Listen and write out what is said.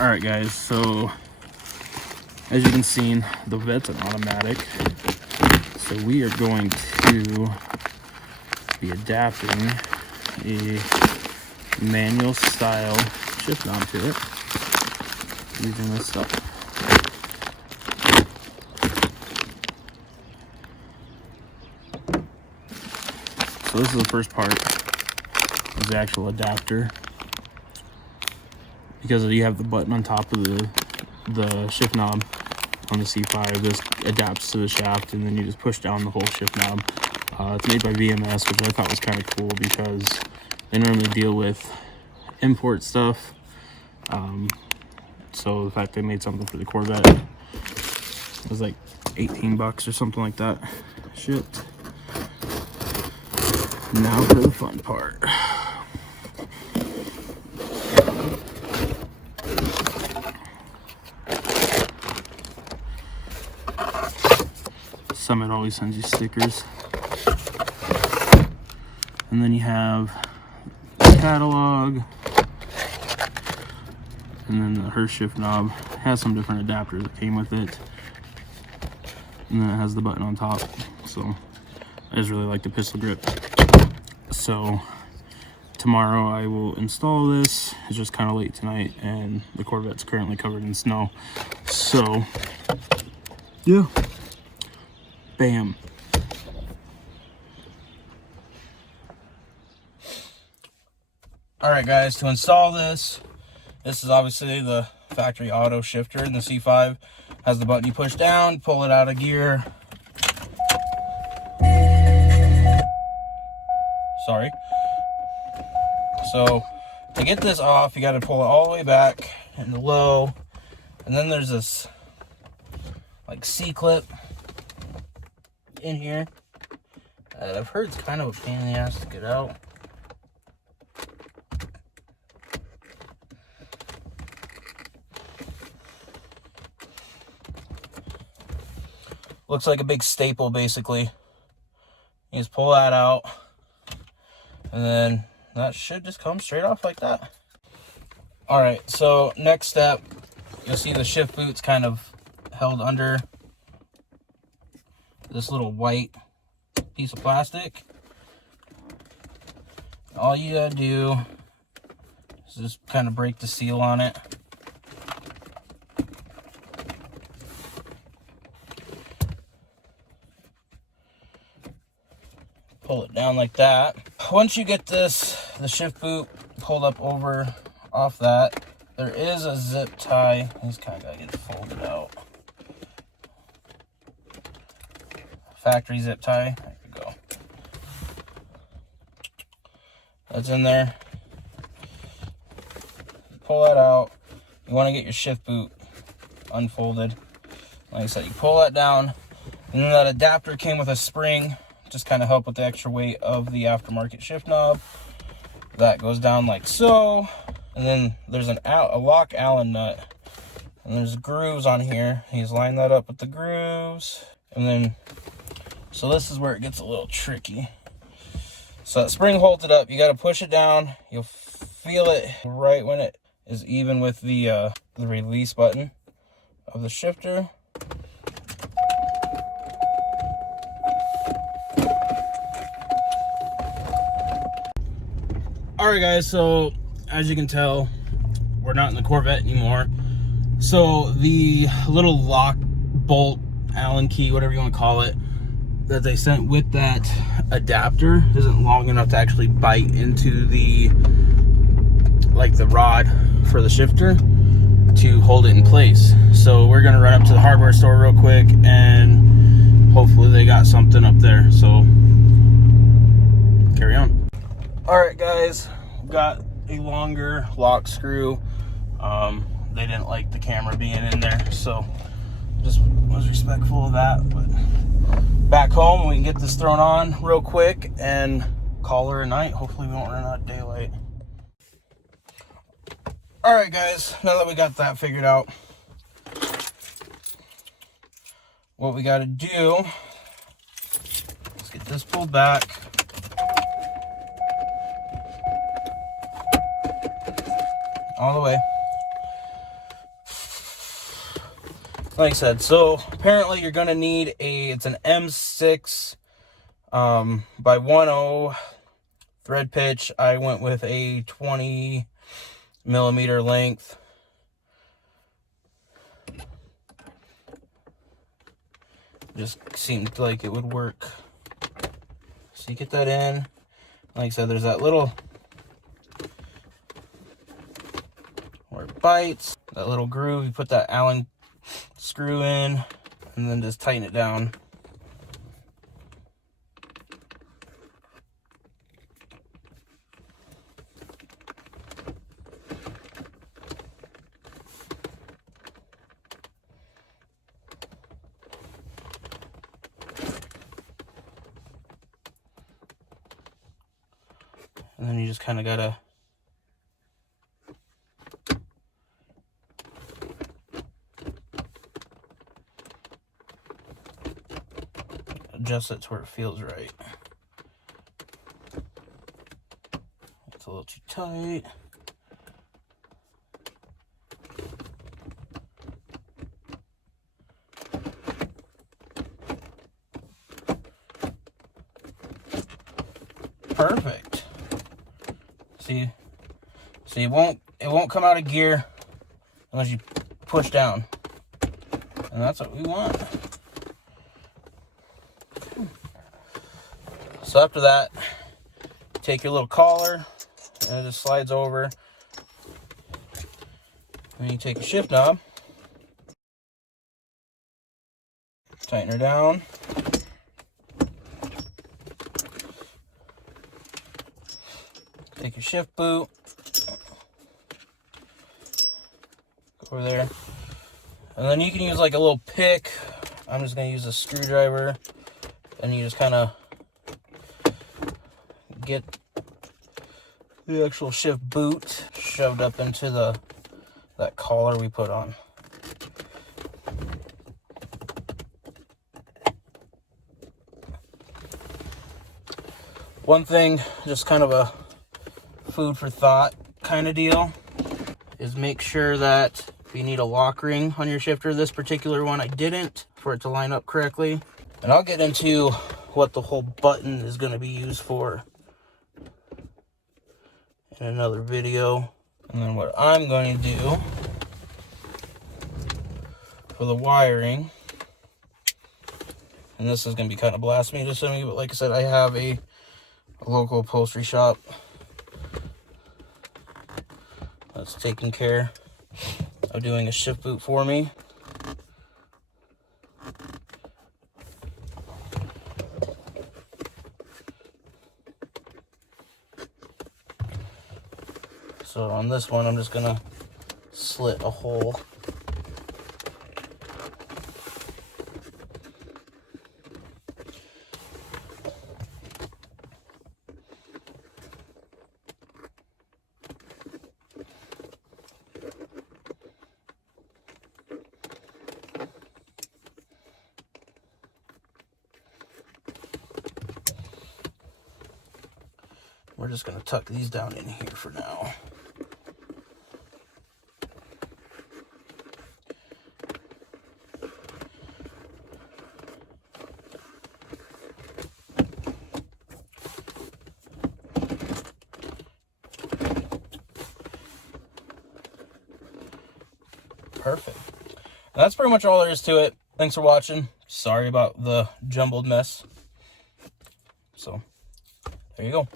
Alright guys, so as you can see, the Vette's an automatic. So we are going to be adapting a manual style shift knob to it using this stuff. So this is the first part, is the actual adapter. Because you have the button on top of the shift knob on the C5, this adapts to the shaft, and then you just push down the whole shift knob. It's made by VMS, which I thought was kind of cool because they normally deal with import stuff. So the fact they made something for the Corvette, it was like 18 bucks or something like that. Shit. Now for the fun part. Summit always sends you stickers. And then you have the catalog. And then her shift knob has some different adapters that came with it. And then it has the button on top. So I just really like the pistol grip. So tomorrow I will install this. It's just kind of late tonight and the Corvette's currently covered in snow. So yeah. Bam. Alright guys, to install this is obviously the factory auto shifter, and the C5 has the button you push down, pull it out of gear. Sorry. So to get this off, you got to pull it all the way back into low, and then there's this like C-clip in here that I've heard it's kind of a pain in the ass to get out. Looks like a big staple basically. You just pull that out, and then that should just come straight off like that. Alright, so next step, you'll see the shift boot's kind of held under this little white piece of plastic. All you gotta do is just kind of break the seal on it. Pull it down like that. Once you get the shift boot pulled up over off that, there is a zip tie. You just kind of gotta get it folded out. Factory zip tie. There you go. That's in there. Pull that out. You want to get your shift boot unfolded. Like I said, you pull that down, and then that adapter came with a spring. Just kind of help with the extra weight of the aftermarket shift knob. That goes down like so. And then there's a lock Allen nut. And there's grooves on here. He's lined that up with the grooves. And then, so this is where it gets a little tricky. So that spring holds it up. You got to push it down. You'll feel it right when it is even with the release button of the shifter. Alright guys, so as you can tell, we're not in the Corvette anymore. So the little lock bolt, Allen key, whatever you want to call it, that they sent with that adapter isn't long enough to actually bite into the rod for the shifter to hold it in place. So we're gonna run up to the hardware store real quick and hopefully they got something up there. So carry on. Alright guys, got a longer lock screw. They didn't like the camera being in there, so just was respectful of that. But back home, we can get this thrown on real quick and call her a night. Hopefully we won't run out of daylight. Alright guys, now that we got that figured out, what we gotta do, let's get this pulled back. All the way. like I said, so apparently you're gonna need it's an M6 by 1/0 thread pitch. I went with a 20 millimeter length. Just seemed like it would work. So you get that in. Like I said, there's that little where it bites, that little groove. You put that Allen screw in and then just tighten it down. And then you just kind of gotta adjust it to where it feels right. It's a little too tight. Perfect. See, so it won't come out of gear unless you push down, and that's what we want. So after that, take your little collar and it just slides over. And you take your shift knob, tighten her down. Take your shift boot, go over there, and then you can use like a little pick. I'm just going to use a screwdriver, and you just kind of get the actual shift boot shoved up into that collar we put on. One thing, just kind of a food for thought kind of deal, is make sure that if you need a lock ring on your shifter, this particular one I didn't, for it to line up correctly. And I'll get into what the whole button is going to be used for in another video. And then what I'm going to do for the wiring, and this is going to be kind of blasphemy to some of you, but like I said, I have a local upholstery shop that's taking care of doing a shift boot for me. So on this one, I'm just gonna slit a hole. We're just going to tuck these down in here for now. Perfect. And that's pretty much all there is to it. Thanks for watching. Sorry about the jumbled mess. So, there you go.